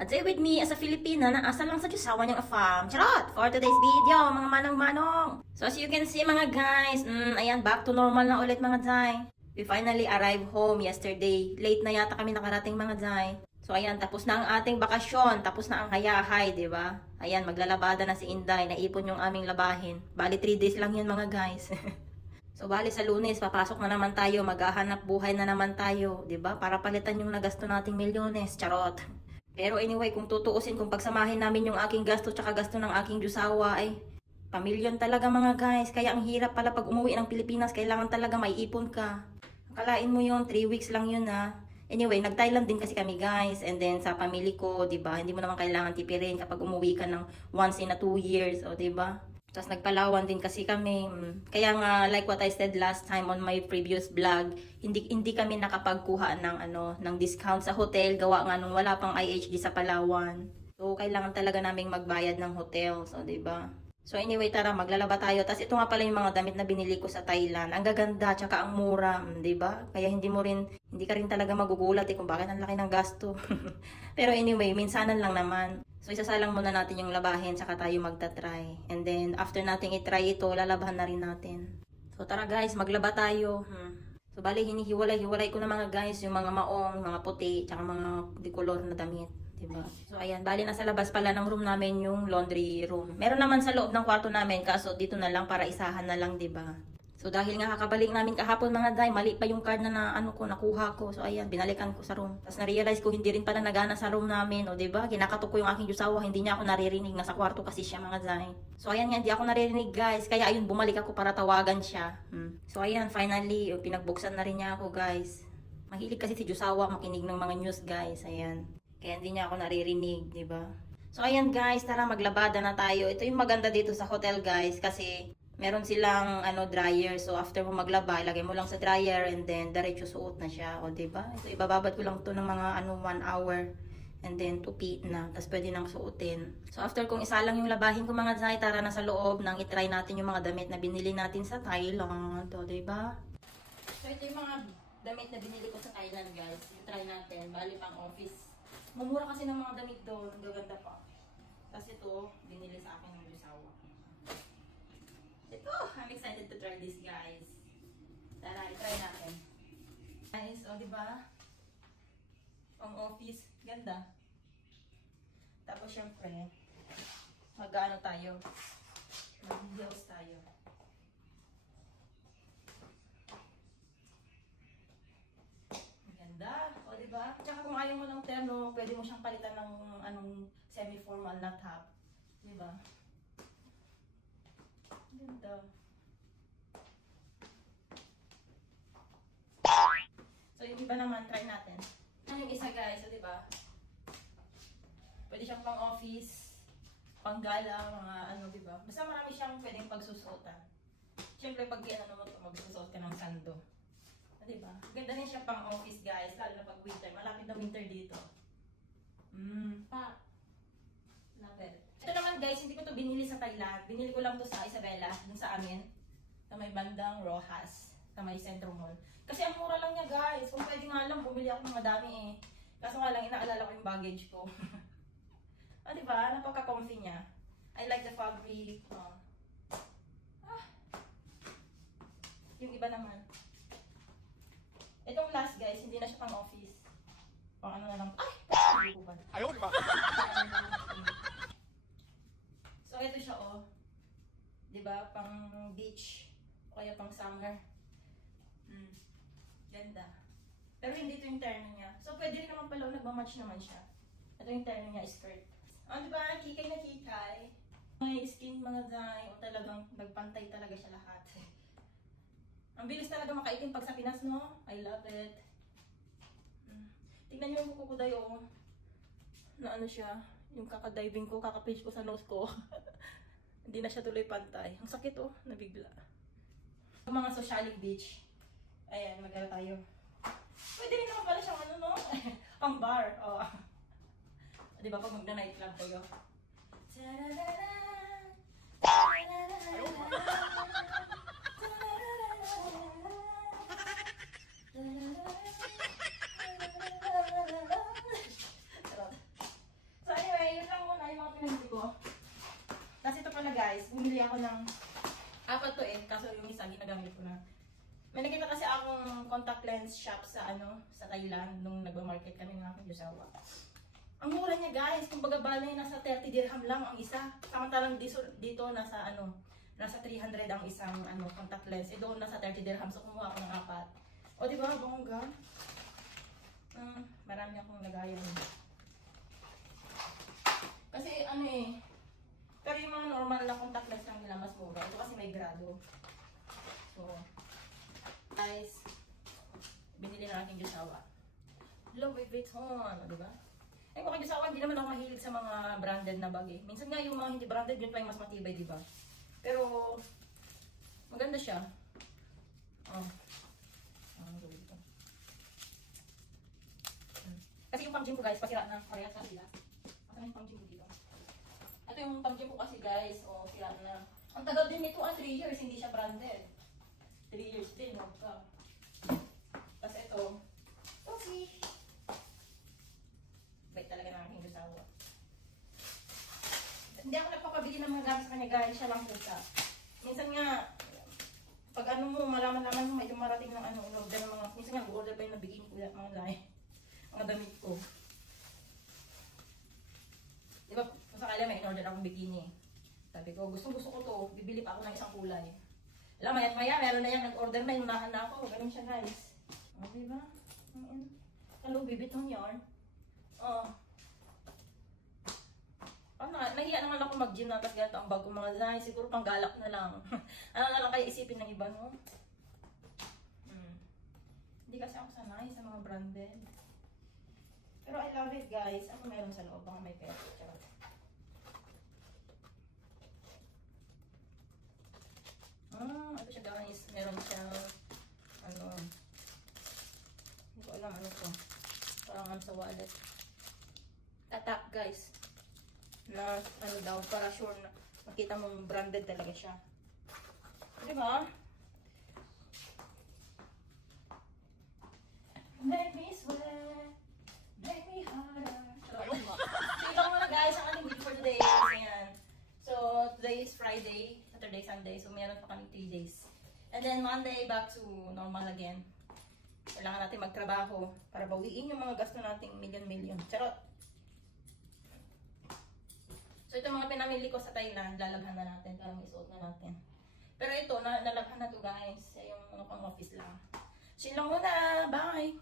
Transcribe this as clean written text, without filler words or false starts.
At say with me as a Filipina na asa lang sa Diyosawa niyang afam. Charot! For today's video, mga manong-manong. So as you can see mga guys, ayan, back to normal na ulit mga day. We finally arrived home yesterday. Late na yata kami nakarating mga day. So ayan, tapos na ang ating bakasyon, tapos na ang hayahay, di ba? Ayan, maglalabada na si Inday, naipon yung aming labahin. Bali 3 days lang yun mga guys. So bali sa Lunes, papasok na naman tayo, maghahanap buhay na naman tayo, di ba? Para palitan yung nagasto nating milyones, charot. Pero anyway, kung tutuusin, kung pagsamahin namin yung aking gasto tsaka gasto ng aking Diyosawa, ay pamilyon talaga mga guys. Kaya ang hirap pala pag umuwi ng Pilipinas, kailangan talaga may ipon ka. Akalain mo yun, 3 weeks lang yun ha. Anyway, nag-Thailand din kasi kami guys. And then sa family ko, 'di ba? Hindi mo naman kailangan tipirin kapag umuwi ka ng once in a 2 years, o 'di ba? Tapos nagpalawan din kasi kami. Kaya nga like what I said last time on my previous vlog, hindi kami nakapagkuha ng discount sa hotel gawa nga nung wala pang IHG sa Palawan. So kailangan talaga naming magbayad ng hotel, so 'di ba? So anyway, tara maglalaba tayo. Tapos ito nga pala yung mga damit na binili ko sa Thailand. Ang gaganda, tsaka ang mura, 'di ba? Kaya hindi ka rin talaga magugulat kung bakit ang laki ng gasto. Pero anyway, minsanan lang naman. So isasalang muna natin yung labahin, saka tayo magta-try. And then after nating i-try ito, lalabahan na rin natin. So tara guys, maglaba tayo. So bali hinihiwalay-hiwalay ko na mga guys yung mga maong, mga puti, tsaka mga dikolor na damit. Diba? So ayan, bali nasa labas pala ng room namin yung laundry room. Meron naman sa loob ng kwarto namin, kaso dito na lang para isahan na lang, 'di ba? So dahil nga kakabalik namin kahapon mga day, mali pa yung card na nakuha ko. So ayan, binalikan ko sa room. Tapos na-realize ko hindi rin pala nagana sa room namin, o 'di ba? Kinakatok ko yung aking Diyosawa, hindi niya ako naririnig, nasa kwarto kasi siya mga day. So ayan nga, hindi ako naririnig guys, kaya ayun bumalik ako para tawagan siya. So ayan, finally pinagbuksan na rin niya ako guys. Mahilig kasi si Diyosawa makinig ng mga news guys, ayan. Kaya hindi niya ako naririnig, di ba? So ayan guys, tara maglabada na tayo. Ito yung maganda dito sa hotel guys kasi meron silang dryer. So after mo maglaba, ilagay mo lang sa dryer and then diretso suot na siya, o di ba? Ito ibababad ko lang to ng mga 1 hour and then tupi na. Tapos pwede nang suotin. So after kung isa lang yung labahin ko mga zay, tara na sa loob nang i-try natin yung mga damit na binili natin sa Thailand, o di ba? So ito yung mga damit na binili ko sa Thailand guys. I-try natin, bali pang office. Mumura kasi ng mga damit doon, gaganda pa. Tapos ito, binili sa akin ng Diyosawa. Ito, I'm excited to try this guys. Tara, i-try natin. Guys, o diba? Pang office, ganda. Tapos syempre, mag-ano tayo? Mag-heels tayo. Ganda, o diba? Tsaka kung ayaw mo ng terno, pwede mo siyang palitan ng semi-formal na top. Diba? Ganda. So yung iba naman, try natin. Yung isa guys, o diba? Pwede siyang pang office, pang gala, mga diba? Basta marami siyang pwedeng pagsusuotan. Siyempre pag magsusuot ka ng sando. Diba? Ganda rin siya pang office guys, lalo na pag winter. Malapit na winter dito. Lapit. Ito naman guys, hindi ko to binili sa Thailand. Binili ko lang to sa Isabela, dun sa amin. Sa may bandang Rojas, sa may Centro Mall. Kasi ang mura lang niya guys. Kung pwede nga lang, bumili ako ng madami eh. Kaso nga lang, inaalala ko yung baggage ko. Diba? Napaka-comfy niya. I like the fabric. Yung iba naman. Itong last guys, hindi na siya pang office. Pang ano na lang. Ay! Ayaw diba? So ito siya oh. Diba? Pang beach. O kaya pang summer. Ganda. Pero hindi ito yung terno niya. So pwede rin naman pala, nagmamatch naman siya. Ito yung terno niya, skirt. Diba? Kikay na kikay. May skin mga day. O talagang nagpantay talaga siya lahat. Ang bilis talaga makaitim pag sa Pinas, no? I love it. Tignan nyo yung kukuday, oh. Na ano siya, yung kakadiving ko, kakapage ko sa nose ko. Hindi na siya tuloy pantay. Ang sakit, oh. Nabigla. Yung mga socialic beach. Ayan, mag-ara tayo. Pwede rin naman pala siyang no? Pang bar, oh. Diba pag magna-night club tayo? bumili ako ng apat to eh, kaso yung isa ginagamit ko na. May nakita kasi akong contact lens shop sa sa Thailand nung nagwa-market kami ng aking josawa. Ang mura niya guys, kumbaga bale nasa 30 dirham lang ang isa. Samantalang dito nasa nasa 300 ang isang contact lens. Eh doon nasa 30 dirham, so kumuha ako ng apat. O di ba, bongga? Marami akong lagayan. Kasi pero yung mga normal na contact lens lang nila mas mura. Ito kasi may grado. So, guys, binili na aking josawa. Louis Vuitton, di ba? Eh, kung josawa, hindi naman ako mahilig sa mga branded na bag eh. Minsan nga yung mga hindi branded, yun pa yung mas matibay, di ba? Pero, maganda siya. Kasi yung pang-gym ko guys, pasira na. Parehas na sila. Asa yung pang-gym ko dito? Ito yung pang-gym ko kasi guys, sira na. Ang tagal din nito 3 years, hindi siya branded. 3 years din, ka. Tapos ito, okay. Bait talaga ng aking josawa. Hindi ako nagpapabili ng mga gamit sa kanya guys, siya lang pusa. Minsan nga, pag malaman-laman mo, may dumarating ng order ng mga, minsan nga, order pa yung nabigin ko mga damit ko. Diba, kung sakala may in-order akong bikini. Sabi ko, gusto ko to, bibili pa ako ng isang kulay. Alam, maya, meron na yan, nag-order na, inunahan na ako. Ganun siya guys. Diba? Hello, bibitong yarn. Nahiya naman ako mag-gym na, tapos ganito ang bago mga design. Siguro pang galak na lang. Ano na lang kaya isipin ng iba, no? Hindi kasi ako sanay sa mga branded. Pero I love it, guys. Ano meron sa loob? Baka may pera. Charot. Ito siya guys. Meron siyang hindi ko alam ano to. Parang sa wallet. Tatak, guys. Na daw, para sure na makita mong branded talaga siya. Diba? Make me sweat, make me harder. So ito muna guys ang ating video for today. Ayan. So today is Friday, Saturday, Sunday. So meron pa kami 3 days. And then Monday back to normal again. Kailangan natin magtrabaho para bawiin yung mga gasto nating million. Charot! So ito mga pinamili ko sa Thailand, lalabhan na natin para maisuot na natin. Pero ito, nalabhan na to guys. Yung pang office lang. So yun lang muna. Bye!